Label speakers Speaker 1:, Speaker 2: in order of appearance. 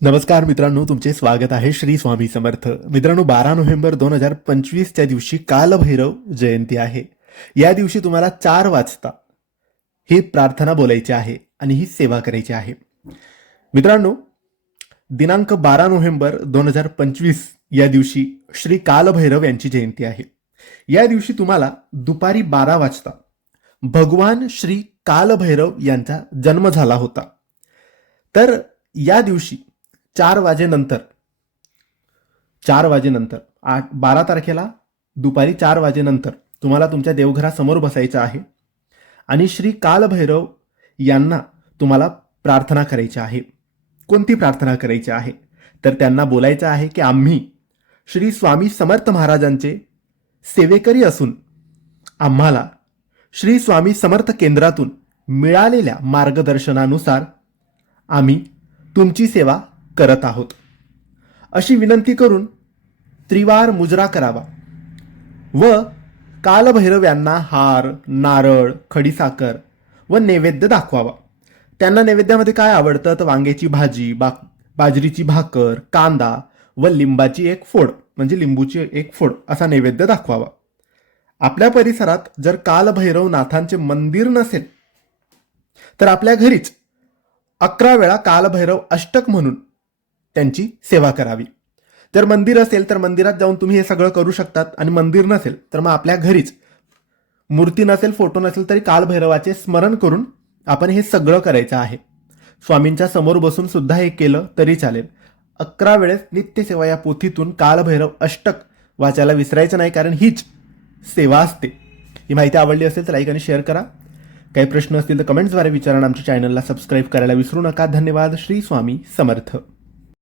Speaker 1: नमस्कार मित्रांनो तुमचे स्वागत आहे श्री स्वामी समर्थ. मित्रांनो बारा नोव्हेंबर दोन हजार पंचवीसच्या दिवशी कालभैरव जयंती आहे. या दिवशी तुम्हाला चार वाजता ही प्रार्थना बोलायची आहे आणि ही सेवा करायची आहे. मित्रांनो दिनांक बारा नोव्हेंबर दोन हजार पंचवीस या दिवशी श्री कालभैरव यांची जयंती आहे. या दिवशी तुम्हाला दुपारी बारा वाजता भगवान श्री कालभैरव यांचा जन्म झाला होता. तर या दिवशी चार वाजेनंतर चार वाजेनंतर आठ बारा तारखेला दुपारी चार वाजेनंतर तुम्हाला तुमच्या देवघरासमोर बसायचं आहे आणि श्री कालभैरव यांना तुम्हाला प्रार्थना करायची आहे. कोणती प्रार्थना करायची आहे? तर त्यांना बोलायचं आहे की आम्ही श्री स्वामी समर्थ महाराजांचे सेवेकरी असून आम्हाला श्री स्वामी समर्थ केंद्रातून मिळालेल्या मार्गदर्शनानुसार आम्ही तुमची सेवा करत आहोत. अशी विनंती करून त्रिवार मुजरा करावा. व कालभैरव यांना हार नारळ खडीसाखर व नैवेद्य दाखवावा. त्यांना नैवेद्यामध्ये काय आवडतं? तर वांग्याची भाजी बा बाजरीची भाकर कांदा व लिंबाची एक फोड म्हणजे लिंबूची एक फोड असा नैवेद्य दाखवावा. आपल्या परिसरात जर कालभैरव नाथांचे मंदिर नसेल तर आपल्या घरीच अकरा वेळा कालभैरव अष्टक म्हणून त्यांची सेवा करावी. जर मंदिर असेल तर मंदिरात जाऊन तुम्ही हे सगळं करू शकतात. आणि मंदिर नसेल तर मग आपल्या घरीच. मूर्ती नसेल फोटो नसेल तरी कालभैरवाचे स्मरण करून आपण हे सगळं करायचं आहे. स्वामींच्या समोर बसून सुद्धा हे केलं तरी चालेल. अकरा वेळेस नित्यसेवा या पोथीतून कालभैरव अष्टक वाचायला विसरायचं नाही कारण हीच सेवा असते. ही माहिती आवडली असेल तर लाईक आणि शेअर करा. काही प्रश्न असतील तर कमेंट्सद्वारे विचारा आमच्या चॅनलला सबस्क्राईब करायला विसरू नका. धन्यवाद. श्री स्वामी समर्थ.